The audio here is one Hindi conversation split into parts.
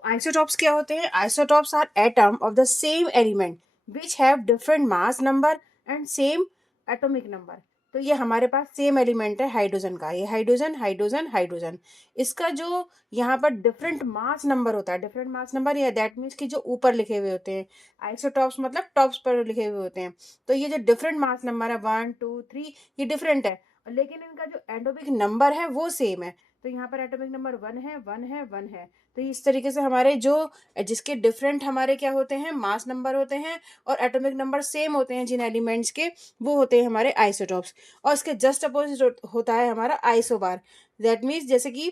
तो आइसोटॉप्स क्या होते हैं? Isotopes are atom of the same element which have different mass number and same atomic number. तो ये हमारे पास सेम एलिमेंट है हाइड्रोजन का, ये हाइड्रोजन हाइड्रोजन हाइड्रोजन। इसका जो यहाँ पर डिफरेंट मास नंबर होता है, डिफरेंट मास नंबर या दैट मीन्स कि जो ऊपर लिखे हुए होते हैं, आइसोटॉप्स मतलब टॉप्स पर लिखे हुए होते हैं। तो ये जो डिफरेंट मास नंबर है 1 2 3 ये डिफरेंट है, लेकिन इनका जो एटॉमिक नंबर है वो सेम है। तो यहाँ पर एटॉमिक नंबर 1 है 1 है 1 है। तो इस तरीके से हमारे जो जिसके डिफरेंट हमारे क्या होते हैं मास नंबर होते हैं और एटॉमिक नंबर सेम होते हैं जिन एलिमेंट्स के, वो होते हैं हमारे आइसोटॉप्स। और इसके जस्ट अपोजिट होता है हमारा आइसोबार। दैट मीन्स जैसे कि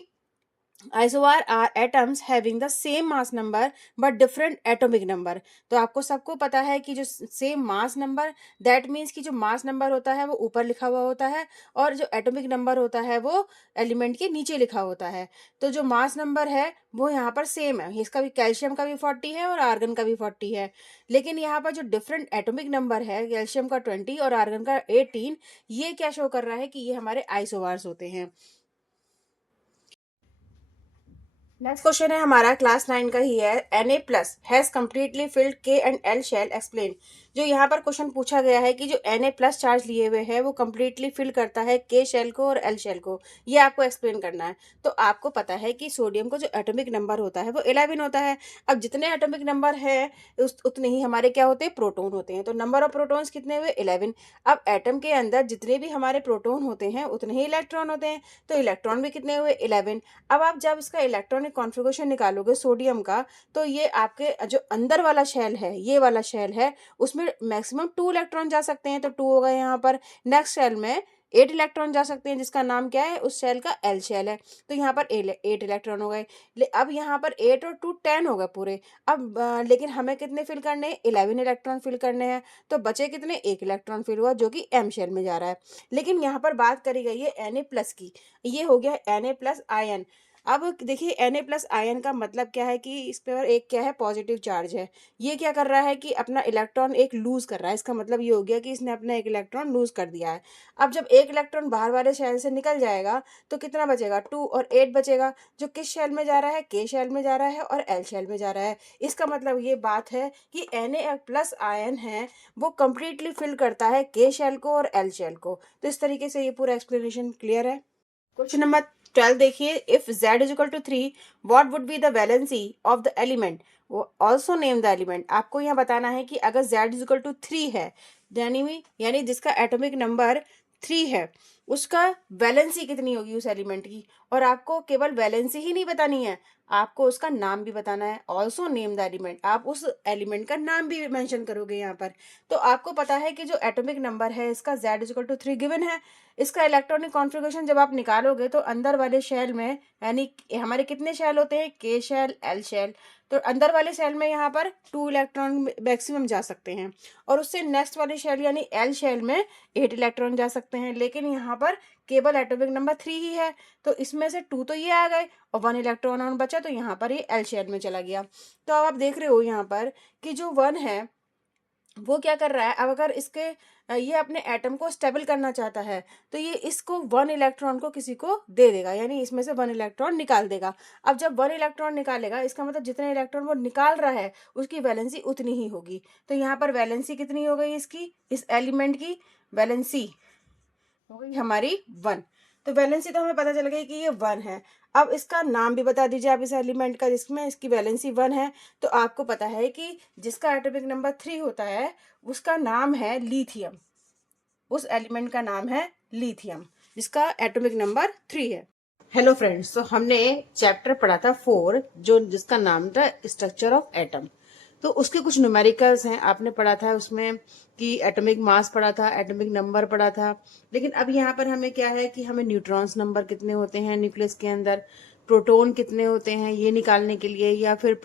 isobar are atoms having the same mass number but different atomic number. तो आपको सबको पता है कि जो same mass number that means कि जो मास नंबर होता है वो ऊपर लिखा हुआ होता है और जो एटॉमिक नंबर होता है वो एलिमेंट के नीचे लिखा होता है। तो जो मास नंबर है वो यहाँ पर सेम है, इसका भी कैल्शियम का भी 40 है और आर्गन का भी 40 है। लेकिन यहाँ पर जो डिफरेंट एटॉमिक नंबर है, कैल्शियम का 20 और आर्गन का 18, ये क्या शो कर रहा है कि ये हमारे आइसोबार्स होते हैं। नेक्स्ट क्वेश्चन है हमारा क्लास 9 का ही है। Na+ has completely filled K and L shell explain. जो यहाँ पर क्वेश्चन पूछा गया है कि जो Na+ चार्ज लिए हुए है वो कम्प्लीटली फिल करता है K शेल को और L शेल को, ये आपको एक्सप्लेन करना है। तो आपको पता है कि सोडियम को जो एटॉमिक नंबर होता है वो 11 होता है। अब जितने एटॉमिक नंबर है उतने ही हमारे क्या होते हैं, प्रोटॉन होते हैं। तो नंबर ऑफ प्रोटॉन्स कितने हुए, 11। अब एटम के अंदर जितने भी हमारे प्रोटॉन होते हैं उतने ही इलेक्ट्रॉन होते हैं, तो इलेक्ट्रॉन भी कितने हुए, 11। अब आप जब इसका इलेक्ट्रॉनिक कॉन्फ़िगरेशन निकालोगे सोडियम का, तो ये आपके जो अंदर वाला शेल है, ये वाला शेल है, उसमें मैक्सिमम 2 इलेक्ट्रॉन जा सकते हैं, तो 2 हो गए यहाँ पर। नेक्स्ट शेल में 8 इलेक्ट्रॉन जा सकते हैं जिसका नाम क्या है, उस शेल का एल शेल है। तो यहाँ पर 8 इलेक्ट्रॉन हो गए। अब यहाँ पर 8 और 2 10 हो गए पूरे। अब लेकिन हमें कितने फिल करने हैं, 11 इलेक्ट्रॉन फिल करने हैं। तो बचे कितने, 1 इलेक्ट्रॉन फिल हुआ जो कि एम शेल में जा रहा है। लेकिन यहाँ पर बात करी गई है Na+ की, ये हो गया Na+ आयन। अब देखिए Na+ आयन का मतलब क्या है कि इस पर एक क्या है, पॉजिटिव चार्ज है। ये क्या कर रहा है कि अपना इलेक्ट्रॉन एक लूज कर रहा है, इसका मतलब ये हो गया कि इसने अपना एक इलेक्ट्रॉन लूज कर दिया है। अब जब एक इलेक्ट्रॉन बाहर वाले शेल से निकल जाएगा तो कितना बचेगा, 2 और 8 बचेगा, जो किस शेल में जा रहा है, K शेल में जा रहा है और L शेल में जा रहा है। इसका मतलब ये बात है कि Na+ आयन है वो कंप्लीटली फिल करता है K शेल को और L शेल को। तो इस तरीके से ये पूरा एक्सप्लेनेशन क्लियर है। क्वेश्चन नंबर 12 देखिए, if Z is equal to 3 what would be the valency of the element, वो ऑल्सो नेम द एलिमेंट। आपको यहाँ बताना है कि अगर Z इज इक्वल टू 3 है, यानी जिसका एटॉमिक नंबर 3 है, उसका वैलेंसी कितनी होगी उस एलिमेंट की। और आपको केवल वैलेंसी ही नहीं बतानी है, आपको उसका नाम भी बताना है। ऑल्सो नेम द एलिमेंट, आप उस एलिमेंट का नाम भी मेंशन करोगे यहाँ पर। तो आपको पता है कि जो एटॉमिक नंबर है इसका Z is equal to 3 given है। इसका इलेक्ट्रॉनिक कॉन्फ़िगरेशन जब आप निकालोगे तो अंदर वाले शेल में, यानी हमारे कितने शेल होते हैं, K शेल L शेल। तो अंदर वाले शेल में यहाँ पर 2 इलेक्ट्रॉन मैक्सिमम जा सकते हैं और उससे नेक्स्ट वाले शेल यानी L शेल में 8 इलेक्ट्रॉन जा सकते हैं। लेकिन यहाँ पर केवल एटॉमिक नंबर 3 ही है, तो इसमें से 2 तो ये आ गए और 1 इलेक्ट्रॉन और बचा, तो यहाँ पर ये L शेल में चला गया। तो अब आप देख रहे हो यहाँ पर कि जो 1 है वो क्या कर रहा है, अब अगर इसके ये अपने एटम को स्टेबल करना चाहता है तो ये इसको 1 इलेक्ट्रॉन को किसी को दे देगा, यानी इसमें से 1 इलेक्ट्रॉन निकाल देगा। अब जब 1 इलेक्ट्रॉन निकालेगा इसका मतलब जितने इलेक्ट्रॉन वो निकाल रहा है उसकी वैलेंसी उतनी ही होगी। तो यहाँ पर वैलेंसी कितनी हो गई इसकी, इस एलिमेंट की वैलेंसी हो गई हमारी 1। तो वैलेंसी तो हमें पता चल गई कि ये 1 है। अब इसका नाम भी बता दीजिए आप इस एलिमेंट का जिसमें इसकी वैलेंसी 1 है। तो आपको पता है कि जिसका एटॉमिक नंबर 3 होता है उसका नाम है लिथियम, उस एलिमेंट का नाम है लिथियम जिसका एटॉमिक नंबर 3 है। हेलो फ्रेंड्स, तो हमने चैप्टर पढ़ा था 4 जो जिसका नाम था स्ट्रक्चर ऑफ एटम। तो उसके कुछ न्यूमेरिकल्स हैं, आपने पढ़ा था उसमें कि एटॉमिक मास पढ़ा था, एटॉमिक नंबर पढ़ा था। लेकिन अब यहाँ पर हमें क्या है कि हमें न्यूट्रॉन्स नंबर कितने होते हैं न्यूक्लियस के अंदर, प्रोटॉन कितने होते हैं ये निकालने के लिए, या फिर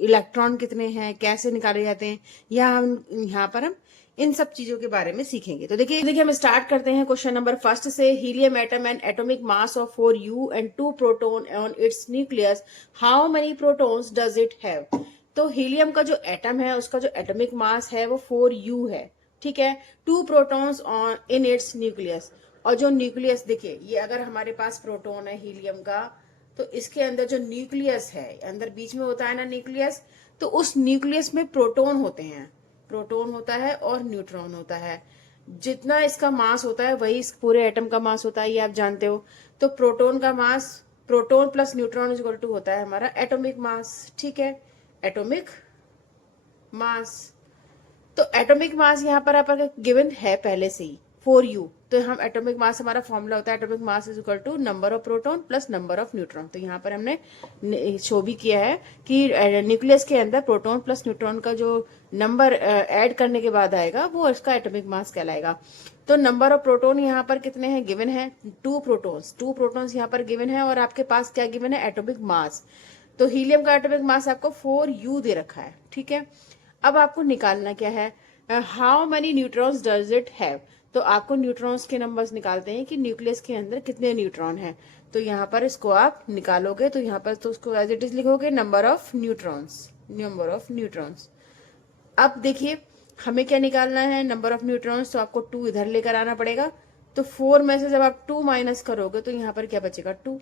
इलेक्ट्रॉन कितने हैं कैसे निकाले जाते हैं, यहाँ पर हम इन सब चीजों के बारे में सीखेंगे। तो देखिए हम स्टार्ट करते हैं क्वेश्चन नंबर 1 से। Helium atom and atomic mass of 4U and 2 proton on it's nucleus, how many protons does it have. तो हीलियम का जो एटम है उसका जो एटॉमिक मास है वो 4U है, ठीक है। 2 protons on in its nucleus, और जो न्यूक्लियस देखिए ये अगर हमारे पास प्रोटॉन है हीलियम का, तो इसके अंदर जो न्यूक्लियस है, अंदर बीच में होता है ना न्यूक्लियस, तो उस न्यूक्लियस में प्रोटॉन होते हैं, प्रोटॉन होता है और न्यूट्रॉन होता है। जितना इसका मास होता है वही इस पूरे एटम का मास होता है, ये आप जानते हो। तो प्रोटॉन का mass, proton plus neutron is equal to होता है हमारा एटॉमिक मास। ठीक है, एटॉमिक मास। तो एटॉमिक मास यहाँ पर आपका गिवन है पहले से ही फॉर यू। तो हम एटॉमिक मास, हमारा फॉर्मूला होता है atomic mass is equal to number of proton plus number of neutron. तो यहाँ पर हमने शो भी किया है कि न्यूक्लियस के अंदर प्रोटॉन प्लस न्यूट्रॉन का जो नंबर ऐड करने के बाद आएगा वो इसका एटॉमिक मास कहलाएगा। तो नंबर ऑफ प्रोटॉन यहाँ पर कितने हैं, गिवन है 2 प्रोटॉन्स यहाँ पर गिवन है। और आपके पास क्या गिवन है, एटॉमिक मास। तो हीलियम का एटॉमिक मास आपको 4u दे रखा है। ठीक है, अब आपको निकालना क्या है, how many neutrons does it have. तो आपको न्यूट्रॉन्स के नंबर्स निकालते हैं कि न्यूक्लियस के अंदर कितने न्यूट्रॉन हैं। तो यहाँ पर इसको आप निकालोगे तो यहाँ पर तो उसको एज इट इज लिखोगे number of neutrons, number of neutrons. अब देखिए हमें क्या निकालना है, नंबर ऑफ न्यूट्रॉन्स। तो आपको 2 इधर लेकर आना पड़ेगा। तो 4 में से जब आप 2 माइनस करोगे तो यहाँ पर क्या बचेगा, 2।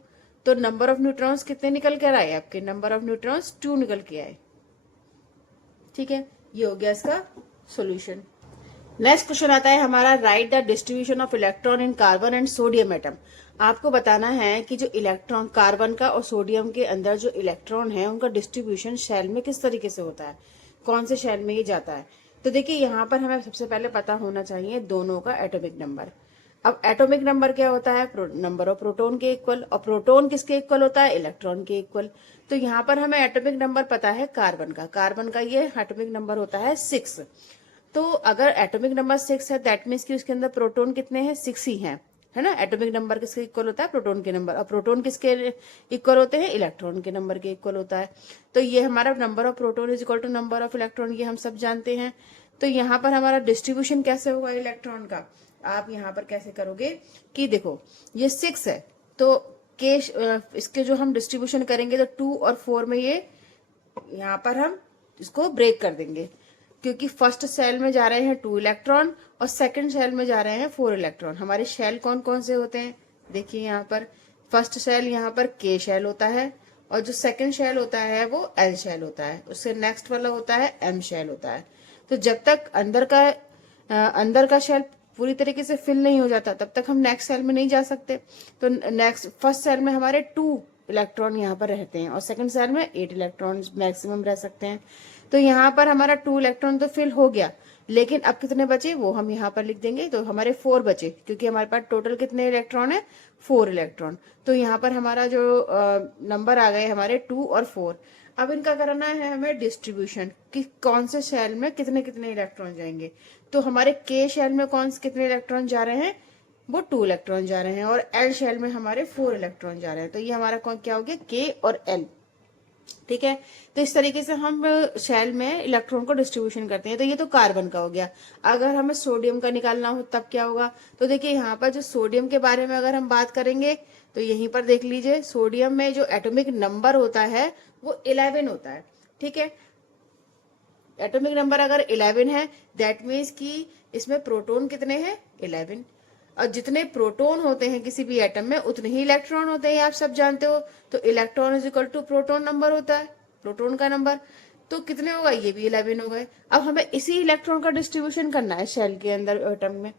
तो नंबर ऑफ न्यूट्रॉन्स कितने निकल कर आए आपके, नंबर ऑफ न्यूट्रॉन्स 2 निकल के आए। ठीक है, ये हो गया इसका सॉल्यूशन। नेक्स्ट क्वेश्चन आता है हमारा, right the distribution of electron in carbon and sodium atom. आपको बताना है कि जो इलेक्ट्रॉन कार्बन का और सोडियम के अंदर जो इलेक्ट्रॉन है उनका डिस्ट्रीब्यूशन शेल में किस तरीके से होता है, कौन से शेल में ये जाता है। तो देखिए यहाँ पर हमें सबसे पहले पता होना चाहिए दोनों का एटॉमिक नंबर। अब एटॉमिक नंबर क्या होता है, नंबर ऑफ प्रोटॉन के इक्वल, और प्रोटॉन किसके इक्वल होता है, इलेक्ट्रॉन के इक्वल। तो यहाँ पर हमें एटॉमिक नंबर पता है कार्बन का, कार्बन का ये एटॉमिक नंबर होता है 6। तो अगर एटॉमिक नंबर 6 है दैट मीन्स कि उसके अंदर प्रोटॉन कितने हैं, 6 ही हैं, है ना। एटॉमिक नंबर किसके इक्वल होता है, प्रोटॉन के नंबर। और प्रोटॉन किसके इक्वल होते हैं, इलेक्ट्रॉन के नंबर के इक्वल होता है। तो ये हमारा number of proton is equal to number of electron, ये हम सब जानते हैं। तो यहाँ पर हमारा डिस्ट्रीब्यूशन कैसे होगा इलेक्ट्रॉन का, आप यहाँ पर कैसे करोगे कि देखो ये 6 है तो के इसके जो हम डिस्ट्रीब्यूशन करेंगे तो 2 और 4 में ये यहाँ पर हम इसको ब्रेक कर देंगे, क्योंकि फर्स्ट सेल में जा रहे हैं 2 इलेक्ट्रॉन और सेकंड सेल में जा रहे हैं 4 इलेक्ट्रॉन। हमारे शेल कौन कौन से होते हैं, देखिए यहाँ पर फर्स्ट शेल यहाँ पर के शेल होता है, और जो सेकंड शेल होता है वो एल शेल होता है, उससे नेक्स्ट वाला होता है एम शेल होता है। तो जब तक अंदर का शेल पूरी तरीके से फिल नहीं हो जाता तब तक हम नेक्स्ट सेल में नहीं जा सकते। तो नेक्स्ट फर्स्ट सेल में हमारे 2 इलेक्ट्रॉन यहाँ पर रहते हैं और सेकंड सेल में 8 इलेक्ट्रॉन मैक्सिमम रह सकते हैं। तो यहाँ पर हमारा 2 इलेक्ट्रॉन तो फिल हो गया, लेकिन अब कितने बचे वो हम यहाँ पर लिख देंगे। तो हमारे 4 बचे, क्योंकि हमारे पास टोटल कितने इलेक्ट्रॉन है, 4 इलेक्ट्रॉन। तो यहाँ पर हमारा जो नंबर आ गए हमारे 2 और 4। अब इनका करना है हमें डिस्ट्रीब्यूशन कि कौन से शेल में कितने कितने इलेक्ट्रॉन जाएंगे। तो हमारे के शेल में कौन से कितने इलेक्ट्रॉन जा रहे हैं, वो 2 इलेक्ट्रॉन जा रहे हैं, और एल शेल में हमारे 4 इलेक्ट्रॉन जा रहे हैं। तो ये हमारा कौन क्या हो गया, के और एल। ठीक है, तो इस तरीके से हम शेल में इलेक्ट्रॉन को डिस्ट्रीब्यूशन करते हैं। तो ये तो कार्बन का हो गया। अगर हमें सोडियम का निकालना हो तब क्या होगा, तो देखिए यहाँ पर जो सोडियम के बारे में अगर हम बात करेंगे तो यहीं पर देख लीजिए, सोडियम में जो एटॉमिक नंबर होता है वो 11 होता है। ठीक है, एटॉमिक नंबर अगर 11 है दैट मीन्स कि इसमें प्रोटॉन कितने हैं, 11। और जितने प्रोटॉन होते हैं किसी भी एटम में उतने ही इलेक्ट्रॉन होते हैं, आप सब जानते हो। तो electron is equal to proton number होता है, प्रोटॉन का नंबर। तो कितने होगा, ये भी 11 हो गए। अब हमें इसी इलेक्ट्रॉन का डिस्ट्रीब्यूशन करना है शेल के अंदर एटम में।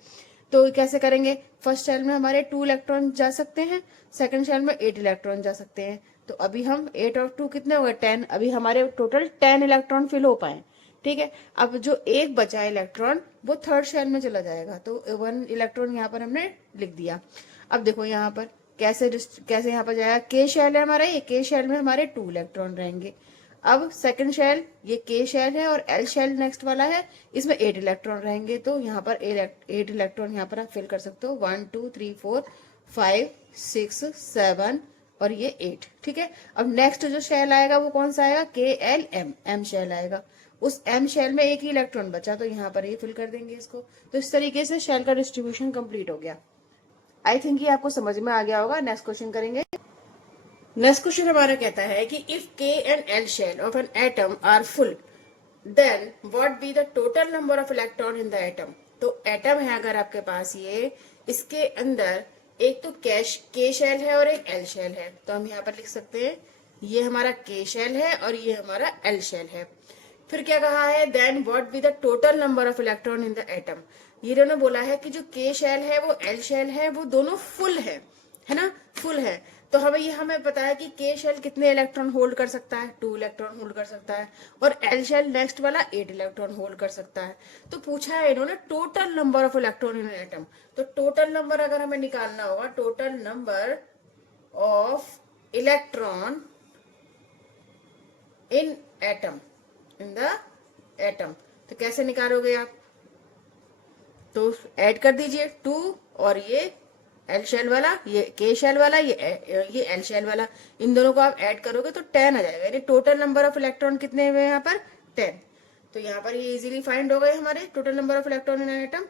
तो कैसे करेंगे, फर्स्ट शेल में हमारे 2 इलेक्ट्रॉन जा सकते हैं, सेकंड शेल में 8 इलेक्ट्रॉन जा सकते हैं। तो अभी हम 8 और 2 कितने हो गए, 10। अभी हमारे टोटल 10 इलेक्ट्रॉन फिल हो पाए। ठीक है, अब जो एक बचा इलेक्ट्रॉन वो थर्ड शेल में चला जाएगा। तो 1 इलेक्ट्रॉन यहाँ पर हमने लिख दिया। अब देखो यहाँ पर कैसे यहाँ पर जाएगा, के शेल है हमारा, ये के शेल में हमारे 2 इलेक्ट्रॉन रहेंगे। अब सेकंड शेल ये के शेल है और एल शेल नेक्स्ट वाला है, इसमें 8 इलेक्ट्रॉन रहेंगे। तो यहाँ पर 8 इलेक्ट्रॉन यहाँ पर आप फिल कर सकते हो, 1 2 3 4 5 6 7 और ये 8। ठीक है, अब नेक्स्ट जो शेल आएगा वो कौन सा आएगा, के एल एम, एम शेल आएगा। उस एम शेल में एक ही इलेक्ट्रॉन बचा तो यहाँ पर ये फिल कर देंगे इसको। तो इस तरीके से शेल का डिस्ट्रीब्यूशन कंप्लीट हो गया। आई थिंक ये आपको समझ में आ गया होगा। नेक्स्ट क्वेश्चन करेंगे। नेक्स्ट क्वेश्चन हमारा कहता है कि if K and L shell of an atom are full then what be the total number of electron in the atom. तो एटम है अगर आपके पास ये, इसके अंदर एक तो के शेल है और एक एल शेल है, तो हम यहाँ पर लिख सकते हैं ये हमारा के शेल है और ये हमारा एल शेल है। फिर क्या कहा है, then what be the total number of electron in the atom. ये दोनों बोला है कि जो के शेल है वो एल शेल है, वो दोनों फुल है ना, फुल है। तो हमें पता है कि के शेल कितने इलेक्ट्रॉन होल्ड कर सकता है, 2 इलेक्ट्रॉन होल्ड कर सकता है, और एल शेल नेक्स्ट वाला 8 इलेक्ट्रॉन होल्ड कर सकता है। तो पूछा है इन्होंने total number of electron in atom. तो टोटल नंबर अगर हमें निकालना होगा, total number of electron in atom, in the atom, तो कैसे निकालोगे आप, तो ऐड कर दीजिए 2 और ये एल शेल वाला, ये के शेल वाला, ये एल शेल वाला, इन दोनों को आप ऐड करोगे तो 10 आ जाएगा। यानी टोटल नंबर ऑफ इलेक्ट्रॉन कितने हुए यहाँ पर, 10। तो यहाँ पर ये इजीली फाइंड हो गए हमारे total number of electron in an atom.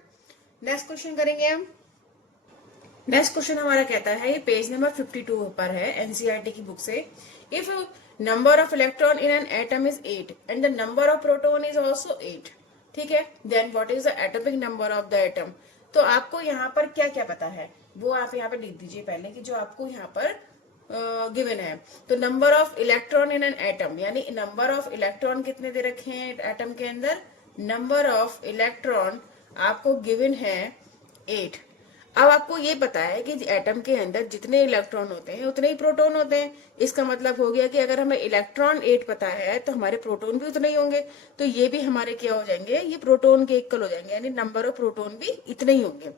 Next question करेंगे हम। नेक्स्ट क्वेश्चन हमारा कहता है, ये पेज नंबर 52 पर है एनसीईआरटी की बुक से। If number of electron in an atom is 8 and the number of proton is also 8, ठीक है, then what is the atomic number of the atom. तो आपको यहाँ पर क्या क्या पता है वो आप यहाँ पर लिख दीजिए पहले, कि जो आपको यहाँ पर गिवन है। तो number of electron in an atom, यानी नंबर ऑफ इलेक्ट्रॉन कितने दे रखे हैं एटम के अंदर, नंबर ऑफ इलेक्ट्रॉन आपको गिवन है 8। अब आपको ये पता है कि एटम के अंदर जितने इलेक्ट्रॉन होते हैं उतने ही प्रोटॉन होते हैं। इसका मतलब हो गया कि अगर हमें इलेक्ट्रॉन 8 पता है तो हमारे प्रोटॉन भी उतने ही होंगे। तो ये भी हमारे क्या हो जाएंगे, ये प्रोटॉन के इक्वल हो जाएंगे, यानी नंबर ऑफ प्रोटॉन भी इतने ही होंगे।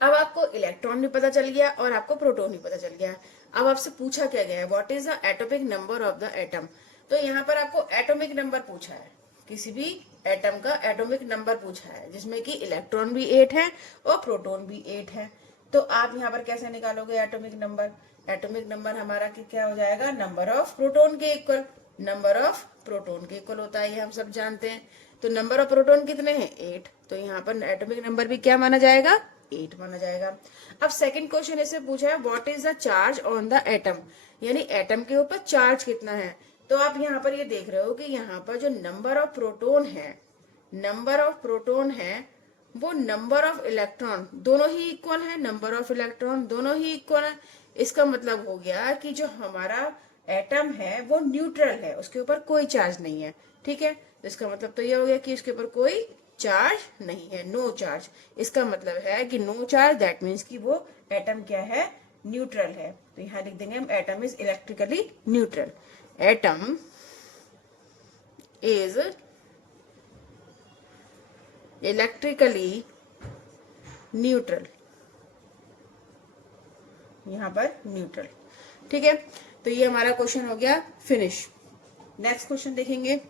अब आपको इलेक्ट्रॉन भी पता चल गया और आपको प्रोटॉन भी पता चल गया। अब आपसे पूछा क्या गया है, what is the atomic number of the atom. तो यहाँ पर आपको एटॉमिक नंबर पूछा है, किसी भी एटम का एटॉमिक नंबर पूछा है, जिसमें कि इलेक्ट्रॉन भी 8 है और प्रोटॉन भी 8 है। तो आप यहाँ पर कैसे निकालोगे एटॉमिक नंबर, एटॉमिक नंबर हमारा क्या हो जाएगा, नंबर ऑफ प्रोटॉन के इक्वल, नंबर ऑफ प्रोटॉन के इक्वल होता है, ये हम सब जानते हैं। तो नंबर ऑफ प्रोटॉन कितने हैं, 8, तो यहाँ पर एटॉमिक नंबर भी क्या माना जाएगा, 8 माना जाएगा। अब सेकंड क्वेश्चन इससे पूछा है, what is the charge on the atom, यानी एटम के ऊपर चार्ज कितना है। तो आप यहाँ पर ये देख रहे हो कि यहाँ पर जो नंबर ऑफ प्रोटॉन है, नंबर ऑफ प्रोटॉन है, वो नंबर ऑफ इलेक्ट्रॉन दोनों ही इक्वल है, नंबर ऑफ इलेक्ट्रॉन दोनों ही इक्वल है। इसका मतलब हो गया कि जो हमारा एटम है वो न्यूट्रल है, उसके ऊपर कोई चार्ज नहीं है, ठीक है। तो इसका मतलब तो ये हो गया कि उसके ऊपर कोई चार्ज नहीं है, नो चार्ज। इसका मतलब है कि नो चार्ज, दैट मीन्स कि वो एटम क्या है, न्यूट्रल है। तो यहाँ लिख देंगे हम, atom is electrically neutral, atom is electrically neutral, यहाँ पर न्यूट्रल, ठीक है। तो ये हमारा क्वेश्चन हो गया फिनिश। नेक्स्ट क्वेश्चन देखेंगे।